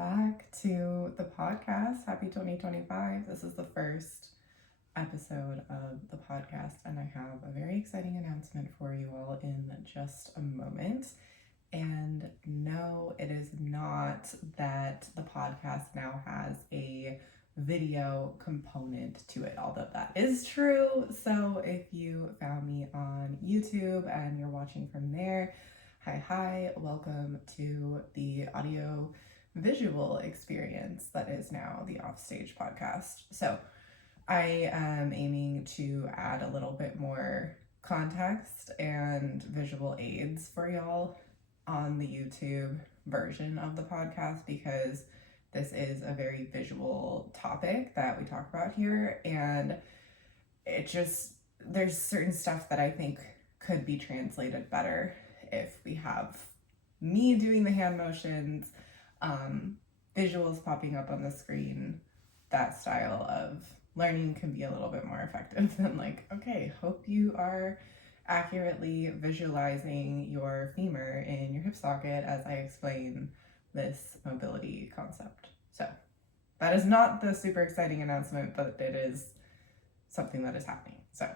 back to the podcast. Happy 2025. This is the first episode of the podcast, and I have a very exciting announcement for you all in just a moment. And no, it is not that the podcast now has a video component to it, although that is true. So if you found me on YouTube and you're watching from there, hi, welcome to the audio visual experience that is now the Offstage podcast. So I am aiming to add a little bit more context and visual aids for y'all on the YouTube version of the podcast, because this is a very visual topic that we talk about here, and there's certain stuff that I think could be translated better if we have me doing the hand motions, visuals popping up on the screen. That style of learning can be a little bit more effective than okay, hope you are accurately visualizing your femur in your hip socket as I explain this mobility concept. So that is not the super exciting announcement, but it is something that is happening. So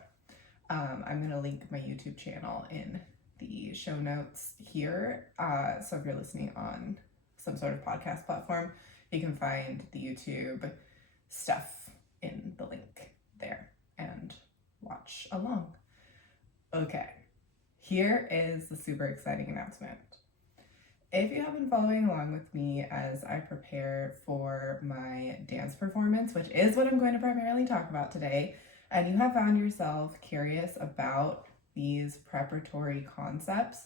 I'm going to link my YouTube channel in the show notes here. So if you're listening on some sort of podcast platform, you can find the YouTube stuff in the link there and watch along. Okay, here is the super exciting announcement. If you have been following along with me as I prepare for my dance performance, which is what I'm going to primarily talk about today, and you have found yourself curious about these preparatory concepts,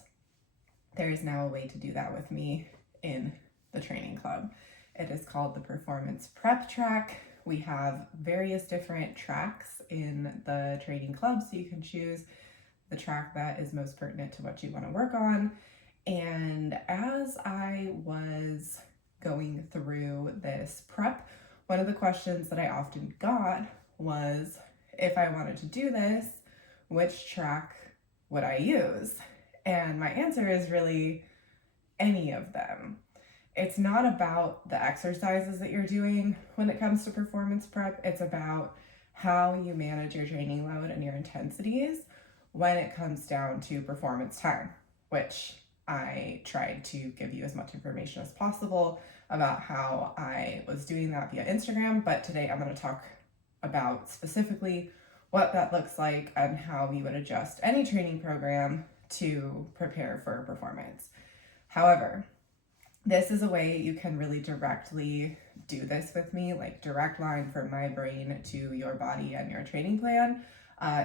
there is now a way to do that with me in the training club. It is called the Performance Prep Track. We have various different tracks in the training club, so you can choose the track that is most pertinent to what you want to work on. And as I was going through this prep, one of the questions that I often got was, if I wanted to do this, which track would I use? And my answer is really any of them. It's not about the exercises that you're doing when it comes to performance prep. It's about how you manage your training load and your intensities when it comes down to performance time, which I tried to give you as much information as possible about how I was doing that via Instagram. But today I'm going to talk about specifically what that looks like and how we would adjust any training program to prepare for performance. However, this is a way you can really directly do this with me, like direct line from my brain to your body and your training plan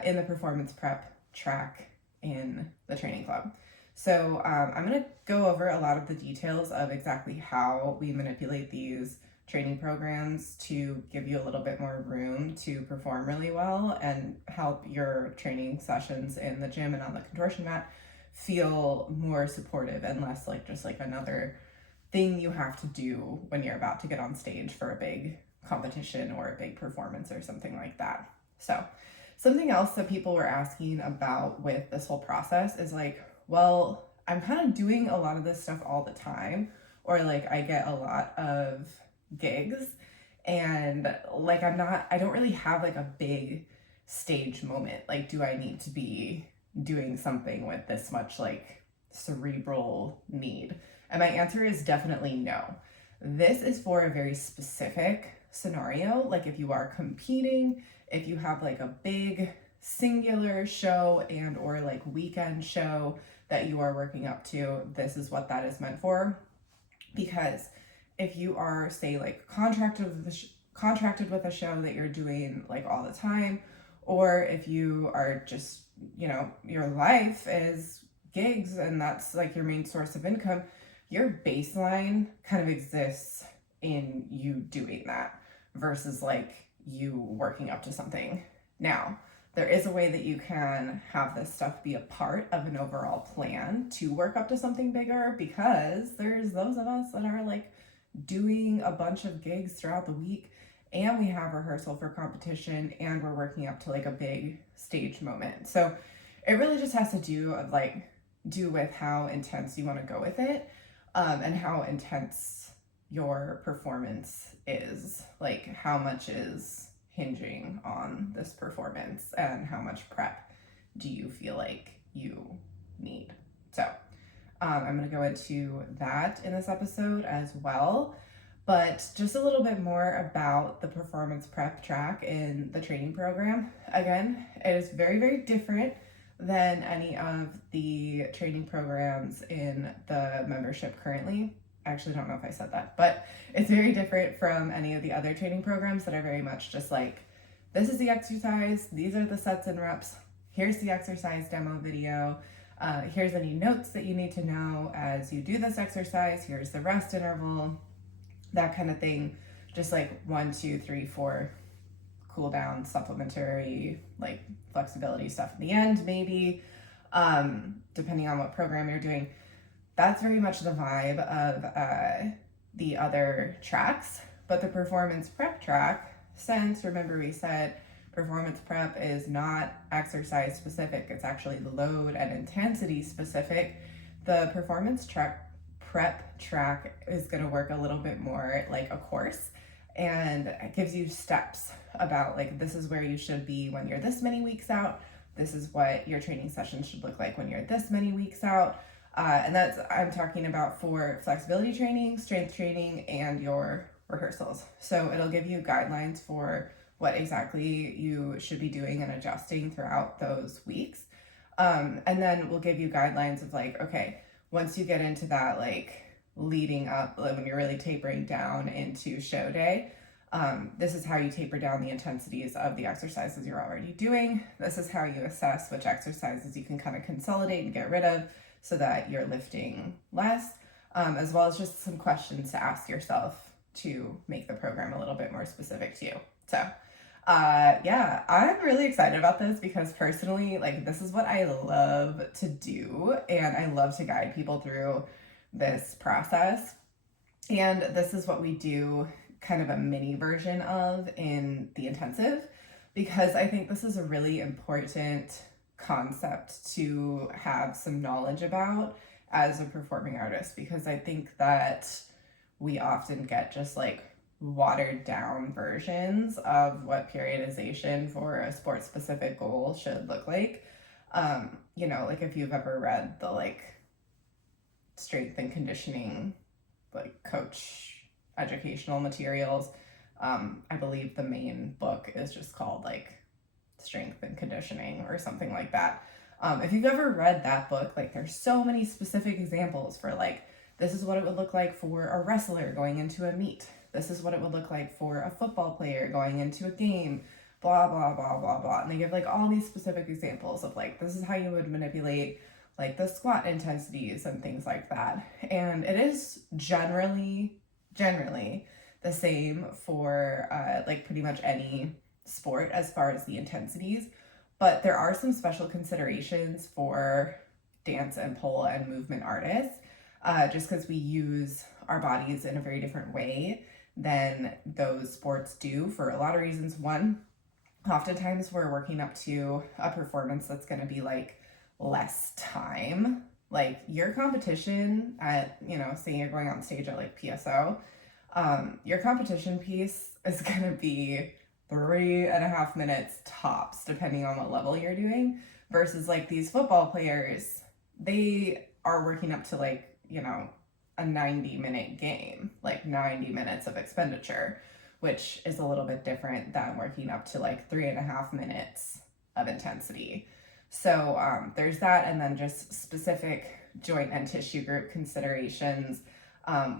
in the performance prep track in the training club. So I'm going to go over a lot of the details of exactly how we manipulate these training programs to give you a little bit more room to perform really well and help your training sessions in the gym and on the contortion mat feel more supportive and less like another thing you have to do when you're about to get on stage for a big competition or a big performance or something like that. So something else that people were asking about with this whole process is well, I'm kind of doing a lot of this stuff all the time, or I get a lot of gigs, and I don't really have a big stage moment. Do I need to be doing something with this much cerebral need? And my answer is definitely no. This is for a very specific scenario. If you are competing, if you have a big singular show and or weekend show that you are working up to, this is what that is meant for. Because if you are, say, contracted with a show that you're doing all the time, or if you are just, your life is gigs and that's your main source of income, your baseline kind of exists in you doing that versus you working up to something. Now, there is a way that you can have this stuff be a part of an overall plan to work up to something bigger, because there's those of us that are doing a bunch of gigs throughout the week, and we have rehearsal for competition, and we're working up to a big stage moment. So it really just has to do with how intense you want to go with it, and how intense your performance is. Like, how much is hinging on this performance, and how much prep do you feel like you need? So I'm going to go into that in this episode as well. But just a little bit more about the performance prep track in the training program. Again, it is very, very different than any of the training programs in the membership currently. I actually don't know if I said that, but it's very different from any of the other training programs that are very much just like, this is the exercise, these are the sets and reps, here's the exercise demo video, here's any notes that you need to know as you do this exercise, here's the rest interval, that kind of thing. Just like 1, 2, 3, 4 cool down, supplementary, like flexibility stuff in the end, maybe, depending on what program you're doing. That's very much the vibe of the other tracks. But the performance prep track, since remember we said performance prep is not exercise specific, it's actually load and intensity specific, the performance prep track is going to work a little bit more like a course, and it gives you steps about like, this is where you should be when you're this many weeks out, this is what your training session should look like when you're this many weeks out, and that's, I'm talking about for flexibility training, strength training, and your rehearsals. So it'll give you guidelines for what exactly you should be doing and adjusting throughout those weeks, and then we'll give you guidelines of like, okay, once you get into that, like leading up, like when you're really tapering down into show day, this is how you taper down the intensities of the exercises you're already doing. This is how you assess which exercises you can kind of consolidate and get rid of so that you're lifting less, as well as just some questions to ask yourself to make the program a little bit more specific to you. So yeah, I'm really excited about this because personally, like, this is what I love to do, and I love to guide people through this process. And this is what we do kind of a mini version of in the intensive, because I think this is a really important concept to have some knowledge about as a performing artist, because I think that we often get just like watered down versions of what periodization for a sport specific goal should look like. You know, like if you've ever read the like strength and conditioning, like coach educational materials, I believe the main book is just called like Strength and Conditioning or something like that. If you've ever read that book, like there's so many specific examples for like, this is what it would look like for a wrestler going into a meet. This is what it would look like for a football player going into a game, blah, blah, blah, blah, blah. And they give like all these specific examples of like, this is how you would manipulate like the squat intensities and things like that. And it is generally the same for like pretty much any sport as far as the intensities. But there are some special considerations for dance and pole and movement artists, just because we use our bodies in a very different way than those sports do for a lot of reasons. One, oftentimes we're working up to a performance that's going to be like less time. Like your competition at, you know, say you're going on stage at like PSO, your competition piece is going to be 3.5 minutes tops, depending on what level you're doing, versus like these football players, they are working up to like, you know, a 90-minute game, like 90 minutes of expenditure, which is a little bit different than working up to like 3.5 minutes of intensity. So there's that, and then just specific joint and tissue group considerations.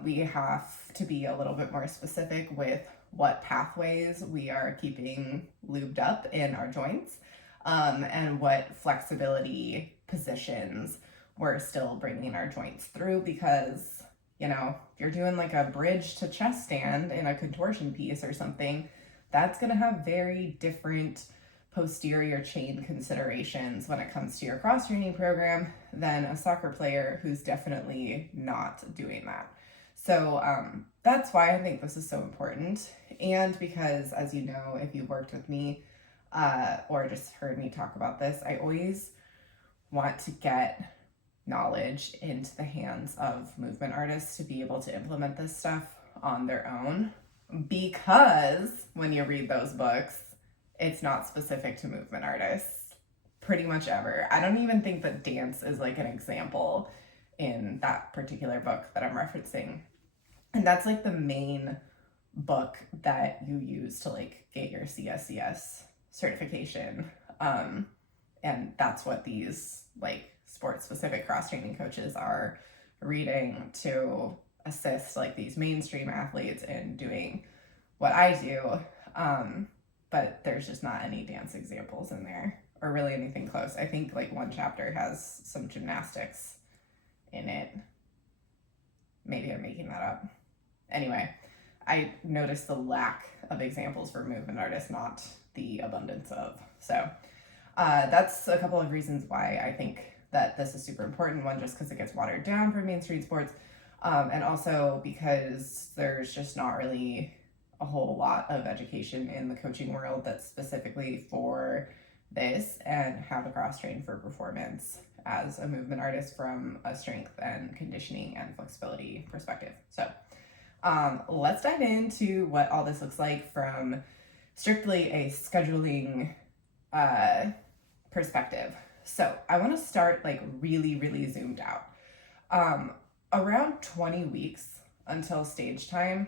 We have to be a little bit more specific with what pathways we are keeping lubed up in our joints, and what flexibility positions we're still bringing our joints through, because, you know, if you're doing like a bridge to chest stand in a contortion piece or something, that's going to have very different posterior chain considerations when it comes to your cross training program than a soccer player who's definitely not doing that. So that's why I think this is so important. And because, as you know, if you worked with me or just heard me talk about this, I always want to get knowledge into the hands of movement artists to be able to implement this stuff on their own, because when you read those books, it's not specific to movement artists pretty much ever. I don't even think that dance is like an example in that particular book that I'm referencing. And that's like the main book that you use to like get your CSCS certification. And that's what these like sports specific cross training coaches are reading to assist like these mainstream athletes in doing what I do. But there's just not any dance examples in there or really anything close. I think like one chapter has some gymnastics in it. Maybe I'm making that up. Anyway, I noticed the lack of examples for movement artists, not the abundance of. So that's a couple of reasons why I think that this is super important. One, just because it gets watered down for mainstream sports, and also because there's just not really a whole lot of education in the coaching world that's specifically for this and how to cross-train for performance as a movement artist from a strength and conditioning and flexibility perspective. So let's dive into what all this looks like from strictly a scheduling perspective. So I want to start like really zoomed out. Around 20 weeks until stage time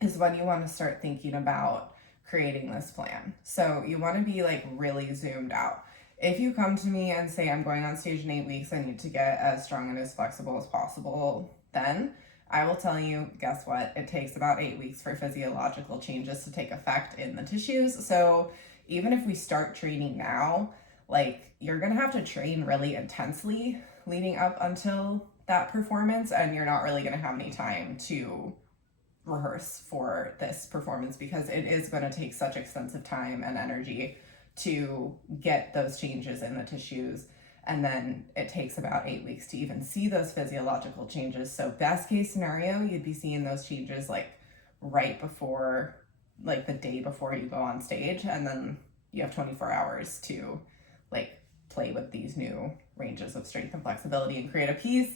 is when you want to start thinking about creating this plan. So you want to be like really zoomed out. If you come to me and say, I'm going on stage in 8 weeks, I need to get as strong and as flexible as possible, then I will tell you, guess what? It takes about 8 weeks for physiological changes to take effect in the tissues. So even if we start training now, like you're going to have to train really intensely leading up until that performance, and you're not really going to have any time to rehearse for this performance because it is going to take such extensive time and energy to get those changes in the tissues. And then it takes about 8 weeks to even see those physiological changes. So best case scenario, you'd be seeing those changes like right before, like the day before you go on stage. And then you have 24 hours to like play with these new ranges of strength and flexibility and create a piece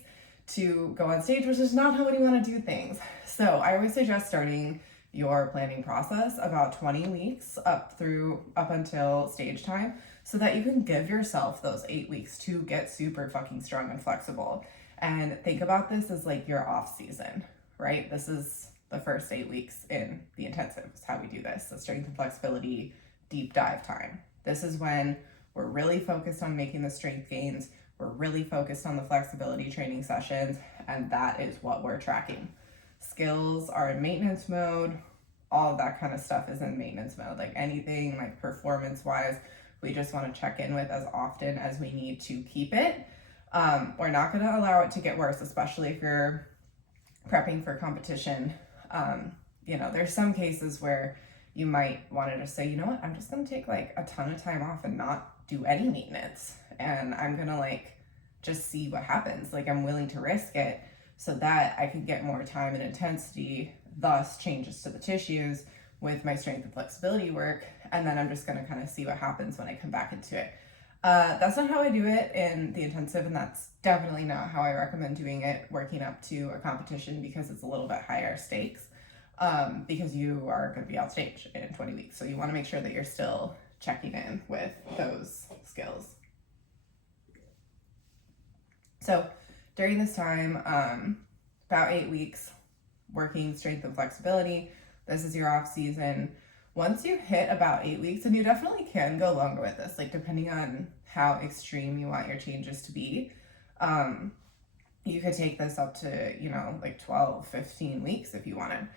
to go on stage, which is not how we want to do things. So I always suggest starting your planning process about 20 weeks up until stage time, so that you can give yourself those 8 weeks to get super fucking strong and flexible. And think about this as like your off season, right? This is the first 8 weeks in the intensive. It's how we do this, the strength and flexibility deep dive time. This is when we're really focused on making the strength gains. We're really focused on the flexibility training sessions, and that is what we're tracking. Skills are in maintenance mode. All of that kind of stuff is in maintenance mode. Like anything like performance-wise, we just want to check in with as often as we need to keep it. We're not going to allow it to get worse, especially if you're prepping for competition. There's some cases where you might want to just say, you know what, I'm just going to take like a ton of time off and not do any maintenance. And I'm going to like just see what happens. Like I'm willing to risk it so that I can get more time and intensity, thus changes to the tissues with my strength and flexibility work. And then I'm just going to kind of see what happens when I come back into it. That's not how I do it in the intensive, and that's definitely not how I recommend doing it working up to a competition, because it's a little bit higher stakes, because you are going to be on stage in 20 weeks. So you want to make sure that you're still checking in with those skills. So during this time, about 8 weeks, working strength and flexibility, this is your off season. Once you hit about 8 weeks, and you definitely can go longer with this, like depending on how extreme you want your changes to be, you could take this up to, like 12, 15 weeks if you wanted.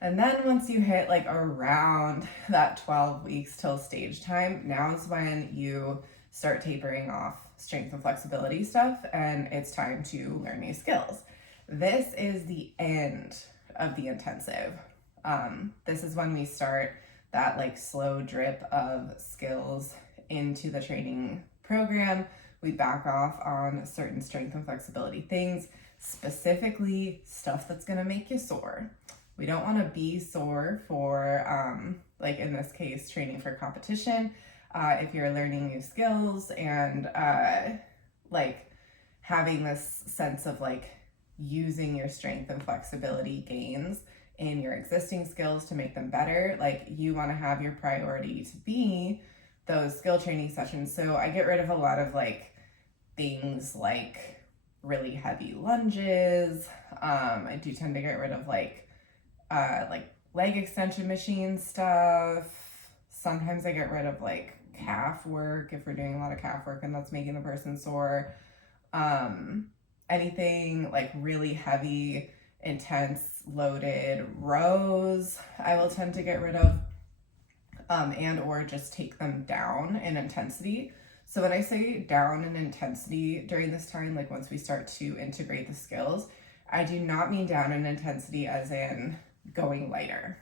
And then once you hit like around that 12 weeks till stage time, now is when you start tapering off strength and flexibility stuff, and it's time to learn new skills. This is the end of the intensive. This is when we start that like slow drip of skills into the training program. We back off on certain strength and flexibility things, specifically stuff that's gonna make you sore. We don't want to be sore for, like in this case, training for competition. If you're learning new skills and like having this sense of like using your strength and flexibility gains in your existing skills to make them better. Like, you want to have your priority to be those skill training sessions. So I get rid of a lot of like things like really heavy lunges. I do tend to get rid of like leg extension machine stuff. Sometimes I get rid of like calf work if we're doing a lot of calf work and that's making the person sore. Anything like really heavy, intense, loaded rows, I will tend to get rid of, and or just take them down in intensity. So when I say down in intensity during this time, like once we start to integrate the skills, I do not mean down in intensity as in going lighter.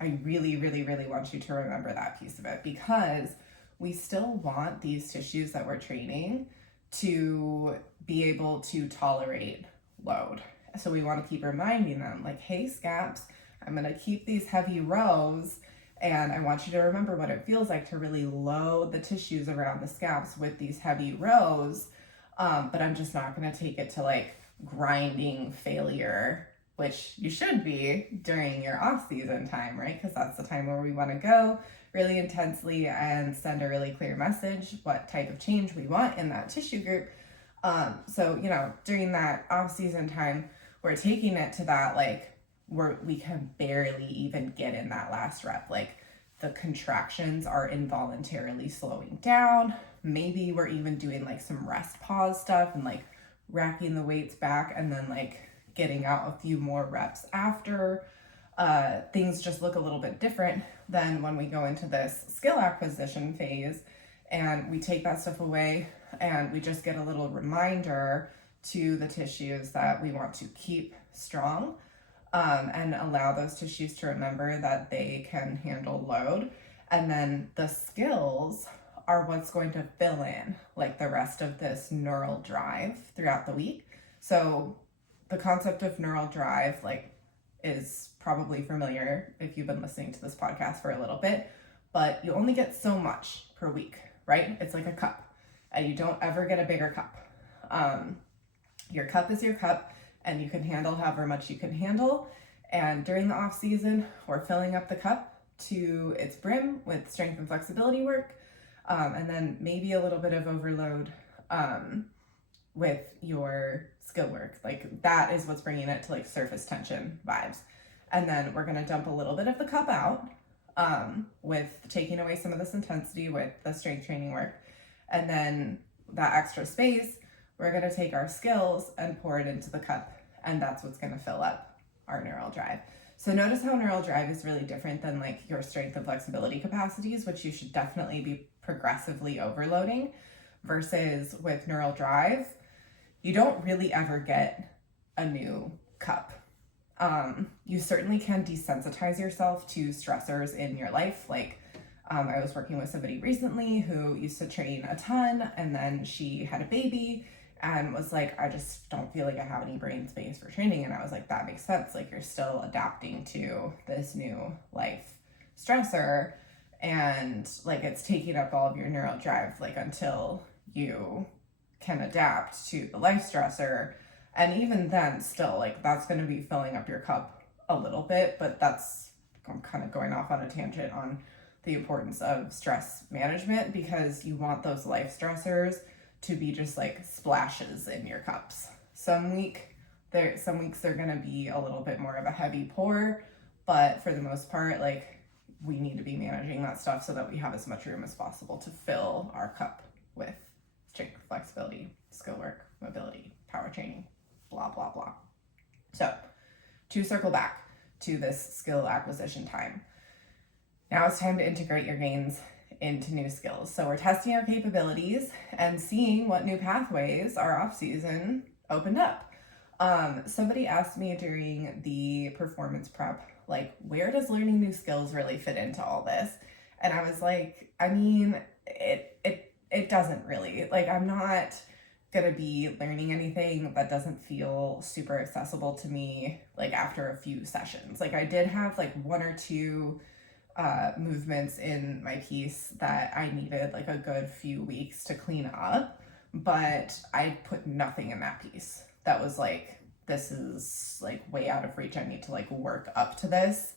I really, really, really want you to remember that piece of it, because we still want these tissues that we're training to be able to tolerate load. So we want to keep reminding them like, hey, scaps, I'm going to keep these heavy rows, and I want you to remember what it feels like to really load the tissues around the scaps with these heavy rows. But I'm just not going to take it to like grinding failure, which you should be during your off-season time, right? Because that's the time where we want to go really intensely and send a really clear message what type of change we want in that tissue group. So, you know, during that off-season time, we're taking it to that, like, where we can barely even get in that last rep. Like, the contractions are involuntarily slowing down. Maybe we're even doing like some rest pause stuff and like racking the weights back and then like getting out a few more reps after. Things just look a little bit different than when we go into this skill acquisition phase and we take that stuff away and we just get a little reminder to the tissues that we want to keep strong, and allow those tissues to remember that they can handle load. And then the skills are what's going to fill in like the rest of this neural drive throughout the week. So the concept of neural drive like is probably familiar if you've been listening to this podcast for a little bit, but you only get so much per week, right? It's like a cup and you don't ever get a bigger cup. Your cup is your cup and you can handle however much you can handle. And during the off season, we're filling up the cup to its brim with strength and flexibility work. And then maybe a little bit of overload with your skill work. Like that is what's bringing it to like surface tension vibes. And then we're going to dump a little bit of the cup out with taking away some of this intensity with the strength training work. And then that extra space, we're going to take our skills and pour it into the cup. And that's what's going to fill up our neural drive. So notice how neural drive is really different than like your strength and flexibility capacities, which you should definitely be progressively overloading, versus with neural drive, you don't really ever get a new cup. You certainly can desensitize yourself to stressors in your life. Like I was working with somebody recently who used to train a ton and then she had a baby and was like, I just don't feel like I have any brain space for training. And I was like, that makes sense. Like you're still adapting to this new life stressor and like it's taking up all of your neural drive, like until you can adapt to the life stressor. And even then still like that's going to be filling up your cup a little bit, but I'm kind of going off on a tangent on the importance of stress management, because you want those life stressors to be just like splashes in your cups. Some weeks they're going to be a little bit more of a heavy pour, but for the most part, like we need to be managing that stuff so that we have as much room as possible to fill our cup with strength, flexibility, skill work, mobility, power training, blah, blah, blah. So to circle back to this skill acquisition time, now it's time to integrate your gains into new skills. So we're testing our capabilities and seeing what new pathways our off season opened up. Somebody asked me during the performance prep, like, where does learning new skills really fit into all this? And I was like, I mean, it doesn't really. Like, I'm not gonna be learning anything that doesn't feel super accessible to me, like after a few sessions. Like I did have like one or two movements in my piece that I needed like a good few weeks to clean up, but I put nothing in that piece that was like this is like way out of reach, I need to like work up to this,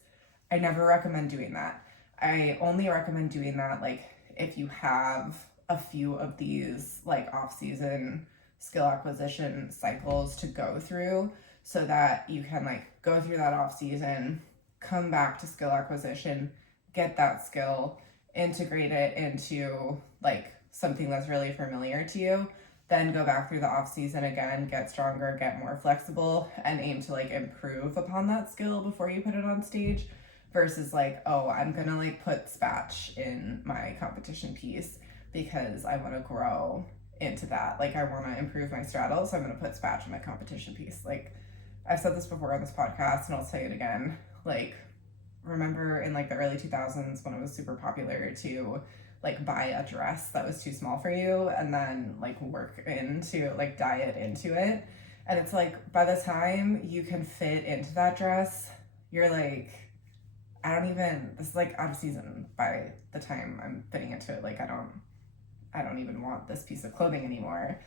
I never recommend doing that. I only recommend doing that like if you have a few of these like off-season skill acquisition cycles to go through, so that you can like go through that off-season, come back to skill acquisition, get that skill, integrate it into like something that's really familiar to you, then go back through the off season again, get stronger, get more flexible, and aim to like improve upon that skill before you put it on stage, versus like, oh, I'm gonna like put spatch in my competition piece because I want to grow into that. Like I want to improve my straddle, so I'm gonna put spatch in my competition piece. Like I've said this before on this podcast and I'll say it again. Like, remember in like the early 2000s when it was super popular to like buy a dress that was too small for you and then like work into like diet into it, and it's like by the time you can fit into that dress, you're like, this is like out of season by the time I'm fitting into it. Like I don't even want this piece of clothing anymore.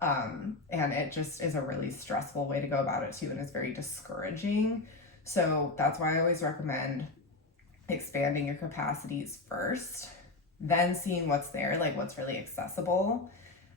And it just is a really stressful way to go about it too, and it's very discouraging. So that's why I always recommend expanding your capacities first, then seeing what's there, like what's really accessible,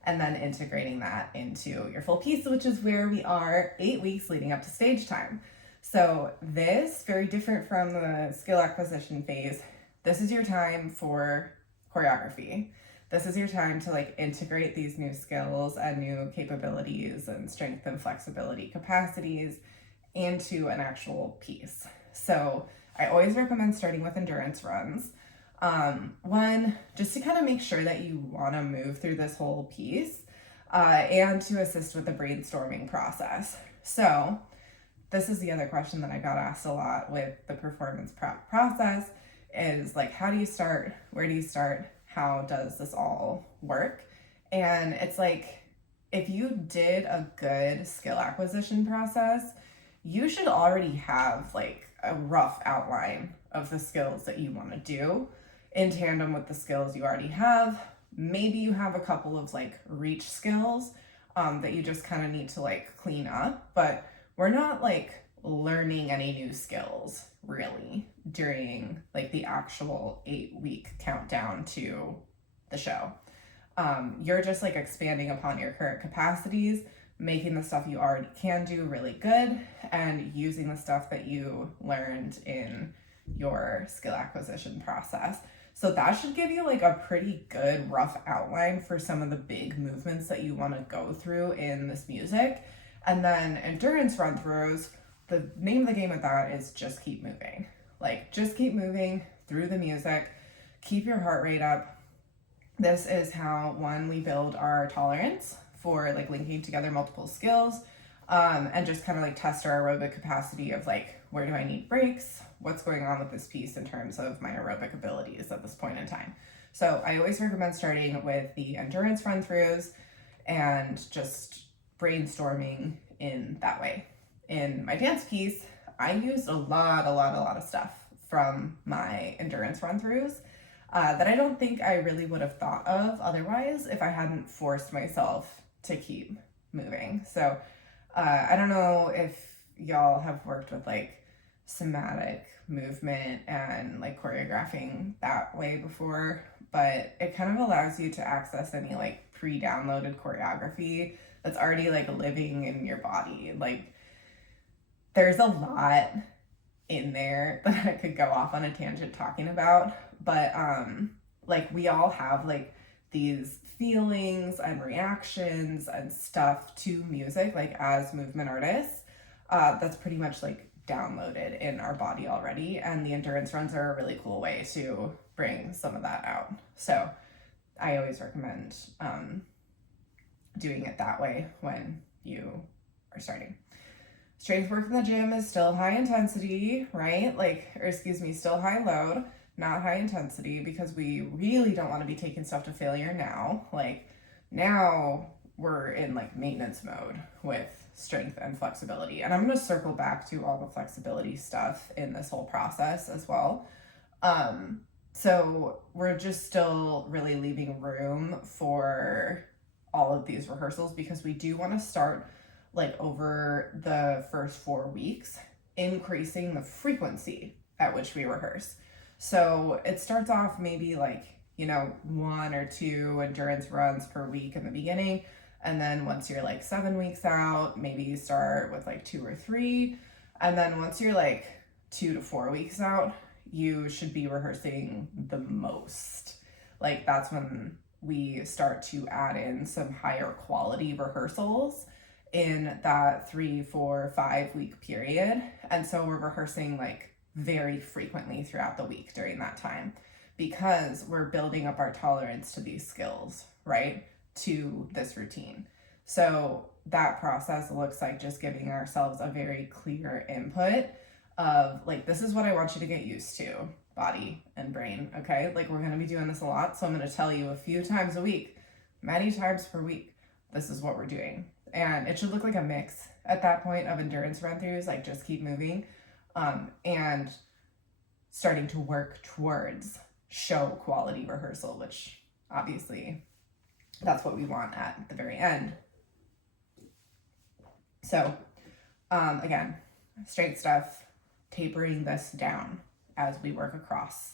and then integrating that into your full piece, which is where we are 8 weeks leading up to stage time. So this, very different from the skill acquisition phase, this is your time for choreography. This is your time to like integrate these new skills and new capabilities and strength and flexibility capacities into an actual piece. So I always recommend starting with endurance runs. One, just to kind of make sure that you want to move through this whole piece, and to assist with the brainstorming process. So this is the other question that I got asked a lot with the performance prep process is like, how do you start? Where do you start? How does this all work? And it's like, if you did a good skill acquisition process, you should already have like a rough outline of the skills that you want to do in tandem with the skills you already have. Maybe you have a couple of like reach skills that you just kind of need to like clean up, but we're not like learning any new skills really during like the actual 8-week countdown to the show. You're just like expanding upon your current capacities, making the stuff you already can do really good, and using the stuff that you learned in your skill acquisition process. So that should give you like a pretty good rough outline for some of the big movements that you want to go through in this music. And then endurance run throughs, the name of the game with that is just keep moving. Like just keep moving through the music, keep your heart rate up. This is how, one, we build our tolerance for like linking together multiple skills, and just kind of like test our aerobic capacity of like, where do I need breaks? What's going on with this piece in terms of my aerobic abilities at this point in time? So I always recommend starting with the endurance run throughs and just brainstorming in that way. In my dance piece, I used a lot of stuff from my endurance run throughs that I don't think I really would have thought of otherwise if I hadn't forced myself to keep moving. So I don't know if y'all have worked with like somatic movement and like choreographing that way before, but it kind of allows you to access any like pre-downloaded choreography that's already like living in your body. Like there's a lot in there that I could go off on a tangent talking about, but like we all have like these feelings and reactions and stuff to music, like as movement artists, that's pretty much like downloaded in our body already, and the endurance runs are a really cool way to bring some of that out. So I always recommend doing it that way when you are starting. Strength work in the gym is still high intensity, right? Still high load, not high intensity, because we really don't want to be taking stuff to failure now. Like now we're in like maintenance mode with strength and flexibility. And I'm going to circle back to all the flexibility stuff in this whole process as well. So we're just still really leaving room for all of these rehearsals because we do want to start like over the first 4 weeks, increasing the frequency at which we rehearse. So it starts off maybe like, 1 or 2 endurance runs per week in the beginning. And then once you're like 7 weeks out, maybe you start with like 2 or 3. And then once you're like 2 to 4 weeks out, you should be rehearsing the most. Like that's when we start to add in some higher quality rehearsals in that 3, 4, 5 week period. And so we're rehearsing like very frequently throughout the week during that time because we're building up our tolerance to these skills, right? To this routine. So that process looks like just giving ourselves a very clear input of like, this is what I want you to get used to, body and brain, okay? Like we're gonna be doing this a lot, so I'm gonna tell you a few times a week, many times per week, this is what we're doing. And it should look like a mix at that point of endurance run-throughs, like just keep moving, and starting to work towards show quality rehearsal, which obviously that's what we want at the very end. So again, strength stuff, tapering this down as we work across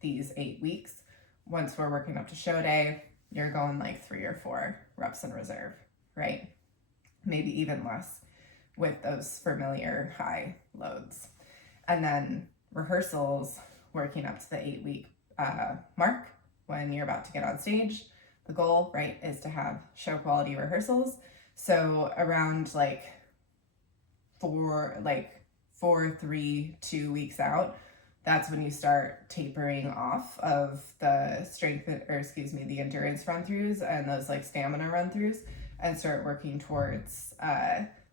these 8 weeks. Once we're working up to show day, you're going like 3 or 4 reps in reserve, right? Maybe even less with those familiar high loads. And then rehearsals, working up to the 8-week mark when you're about to get on stage. The goal, right, is to have show quality rehearsals. So around like 4, 3, 2 weeks out, that's when you start tapering off of the the endurance run-throughs and those like stamina run-throughs and start working towards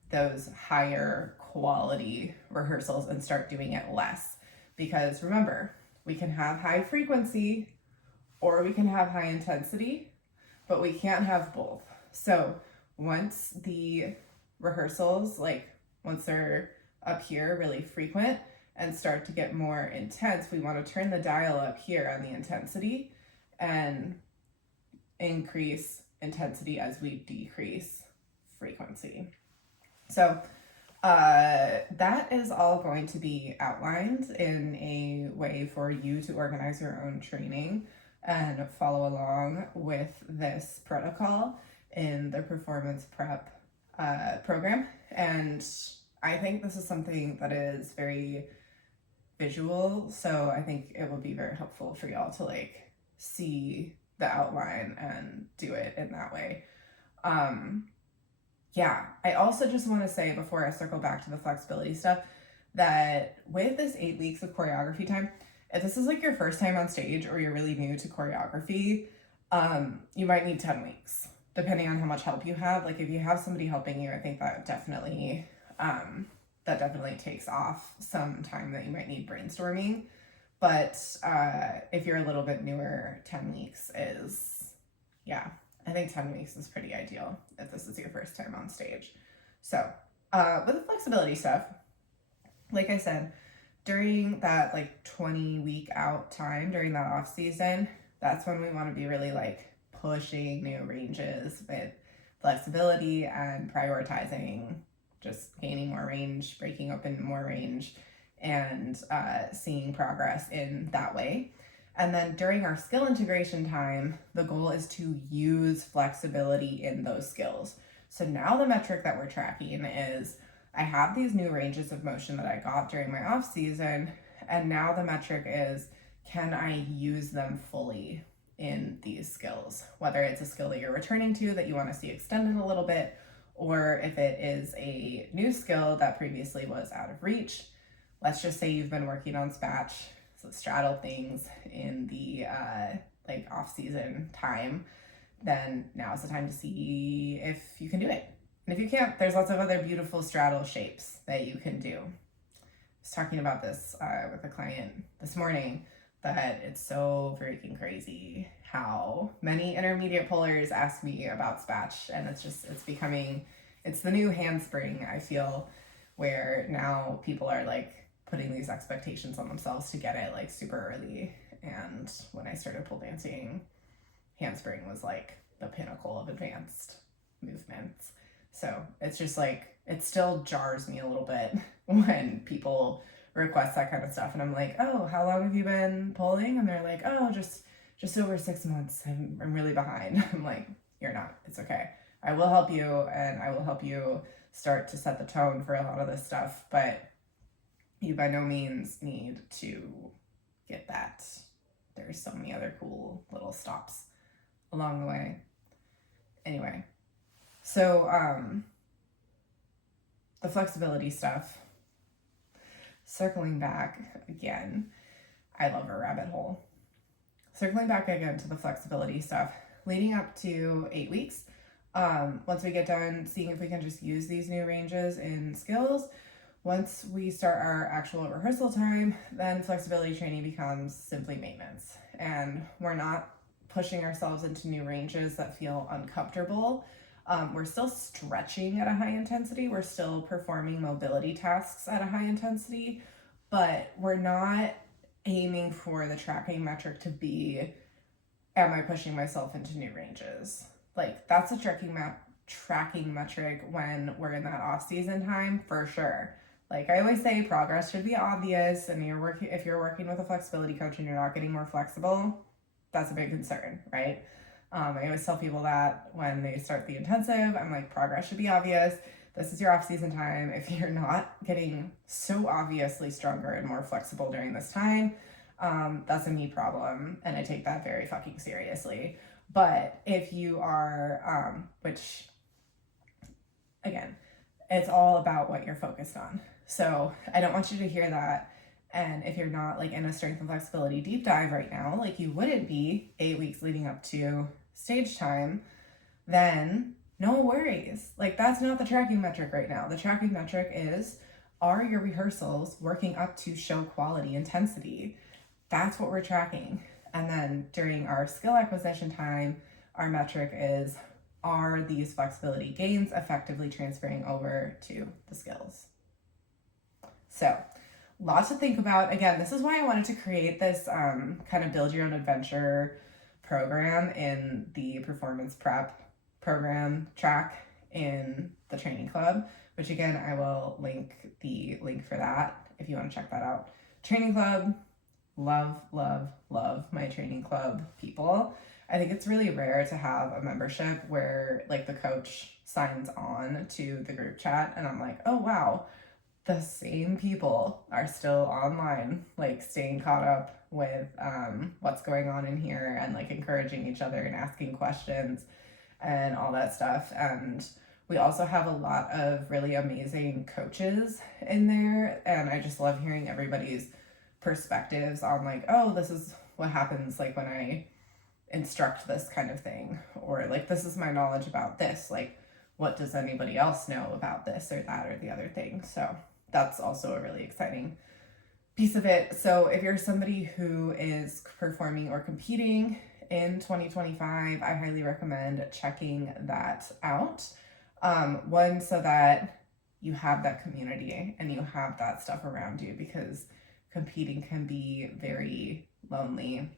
those higher quality rehearsals and start doing it less. Because remember, we can have high frequency or we can have high intensity, but we can't have both. So once the rehearsals, once they're up here really frequent and start to get more intense, we want to turn the dial up here on the intensity and increase intensity as we decrease frequency. So that is all going to be outlined in a way for you to organize your own training and follow along with this protocol in the performance prep program. And I think this is something that is very visual, so I think it will be very helpful for y'all to see the outline and do it in that way. I also just want to say before I circle back to the flexibility stuff that with this 8 weeks of choreography time, if this is your first time on stage or you're really new to choreography, you might need 10 weeks depending on how much help you have. If you have somebody helping you, I think that definitely takes off some time that you might need brainstorming. But if you're a little bit newer, 10 weeks is, I think 10 weeks is pretty ideal if this is your first time on stage. So with the flexibility stuff, like I said, during that 20 week out time, during that off season, that's when we want to be really pushing new ranges with flexibility and prioritizing just gaining more range, breaking open more range, and seeing progress in that way. And then during our skill integration time, the goal is to use flexibility in those skills. So now the metric that we're tracking is I have these new ranges of motion that I got during my off season, and now the metric is, can I use them fully in these skills? Whether it's a skill that you're returning to that you want to see extended a little bit, or if it is a new skill that previously was out of reach. Let's just say you've been working on spatch, so straddle things in the off-season time, then now is the time to see if you can do it. And if you can't, there's lots of other beautiful straddle shapes that you can do. I was talking about this with a client this morning, that it's so freaking crazy how many intermediate pullers ask me about spatch, and it's the new handspring, I feel, where now people are putting these expectations on themselves to get it super early. And when I started pole dancing, handspring was the pinnacle of advanced movements. So it's just like, it still jars me a little bit when people request that kind of stuff. And I'm like, oh, how long have you been polling? And they're like, oh, just over 6 months. I'm really behind. I'm like, you're not. It's okay. I will help you, and I will help you start to set the tone for a lot of this stuff. But you by no means need to get that. There's so many other cool little stops along the way. Anyway, so the flexibility stuff, circling back again, I love a rabbit hole. Circling back again to the flexibility stuff, leading up to 8 weeks, once we get done seeing if we can just use these new ranges in skills, once we start our actual rehearsal time, then flexibility training becomes simply maintenance. And we're not pushing ourselves into new ranges that feel uncomfortable. We're still stretching at a high intensity. We're still performing mobility tasks at a high intensity, but we're not aiming for the tracking metric to be, am I pushing myself into new ranges? Like, that's a tracking metric when we're in that off-season time, for sure. Like I always say, progress should be obvious, and if you're working with a flexibility coach and you're not getting more flexible, that's a big concern, right? I always tell people that when they start the intensive, I'm like, progress should be obvious. This is your off-season time. If you're not getting so obviously stronger and more flexible during this time, that's a me problem, and I take that very fucking seriously. But if you are, which, again, it's all about what you're focused on. So I don't want you to hear that. And if you're not like in a strength and flexibility deep dive right now, like you wouldn't be 8 weeks leading up to stage time, then no worries. Like that's not the tracking metric right now. The tracking metric is, are your rehearsals working up to show quality intensity? That's what we're tracking. And then during our skill acquisition time, our metric is, are these flexibility gains effectively transferring over to the skills? So lots to think about. Again, this is why I wanted to create this kind of build your own adventure program in the performance prep program track in the training club, which again, I will link the link for that if you want to check that out. Training club, love, love, love my training club people. I think it's really rare to have a membership where like the coach signs on to the group chat and I'm like, oh wow, the same people are still online, like staying caught up with what's going on in here and like encouraging each other and asking questions and all that stuff. And we also have a lot of really amazing coaches in there, and I just love hearing everybody's perspectives on like, oh, this is what happens like when I instruct this kind of thing, or like this is my knowledge about this, like what does anybody else know about this or that or the other thing. So that's also a really exciting piece of it. So if you're somebody who is performing or competing in 2025, I highly recommend checking that out. One, so that you have that community and you have that stuff around you, because competing can be very lonely,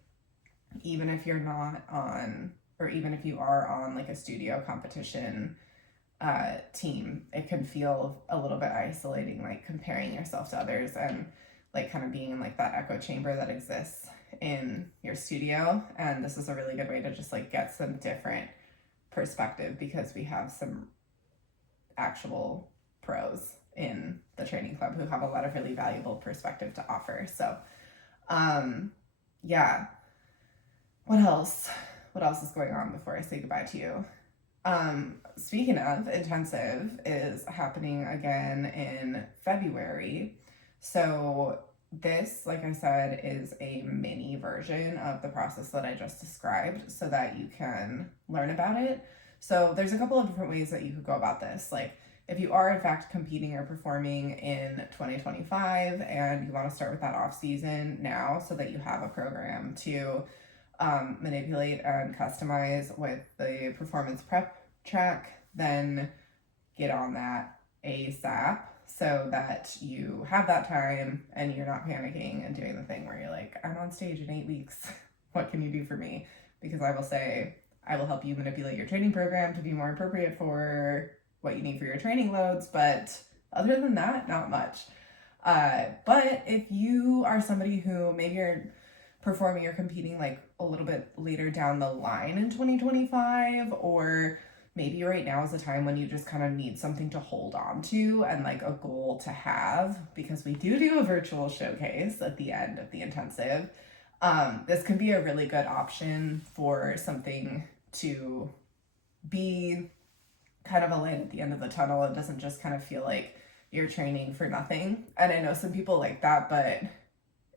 even if you're not on, or even if you are on like a studio competition team, it can feel a little bit isolating, like comparing yourself to others and like kind of being in like that echo chamber that exists in your studio. And this is a really good way to just like get some different perspective, because we have some actual pros in the training club who have a lot of really valuable perspective to offer. So yeah, what else is going on before I say goodbye to you? Speaking of, intensive is happening again in February. So this, like I said, is a mini version of the process that I just described so that you can learn about it. So there's a couple of different ways that you could go about this. Like if you are in fact competing or performing in 2025 and you want to start with that off season now so that you have a program to manipulate and customize with the performance prep track, then get on that ASAP so that you have that time and you're not panicking and doing the thing where you're like, I'm on stage in 8 weeks. What can you do for me? Because I will say, I will help you manipulate your training program to be more appropriate for what you need for your training loads, but other than that, not much. But if you are somebody who maybe you're performing or competing like a little bit later down the line in 2025, or maybe right now is the time when you just kind of need something to hold on to and like a goal to have, because we do a virtual showcase at the end of the intensive. This can be a really good option for something to be kind of a light at the end of the tunnel. It doesn't just kind of feel like you're training for nothing. And I know some people like that, but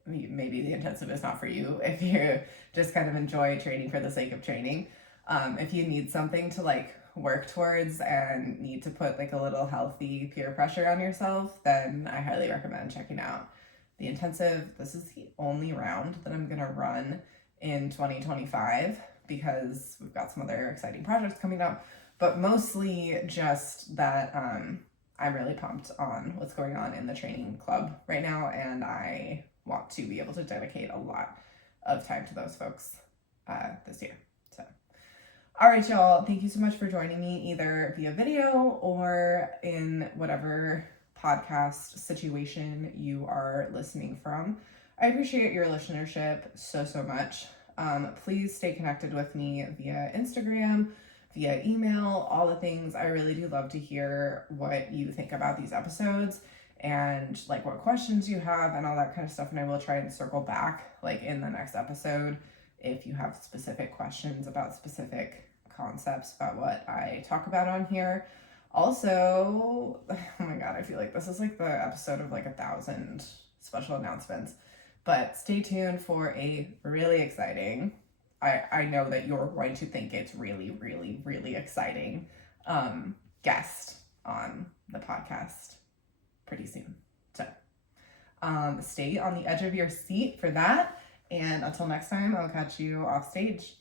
maybe the intensive is not for you if you just kind of enjoy training for the sake of training. If you need something to like work towards and need to put like a little healthy peer pressure on yourself, then I highly recommend checking out the intensive. This is the only round that I'm gonna run in 2025 because we've got some other exciting projects coming up, but mostly just that I'm really pumped on what's going on in the training club right now, and I want to be able to dedicate a lot of time to those folks this year. So, all right, y'all, thank you so much for joining me either via video or in whatever podcast situation you are listening from. I appreciate your listenership so much. Please stay connected with me via Instagram, via email, all the things. I really do love to hear what you think about these episodes and like what questions you have and all that kind of stuff. And I will try and circle back like in the next episode if you have specific questions about specific concepts about what I talk about on here. Also, oh my God, I feel like this is like the episode of like 1,000 special announcements, but stay tuned for a really exciting, I know that you're going to think it's really exciting guest on the podcast pretty soon. So stay on the edge of your seat for that. And until next time, I'll catch you off stage.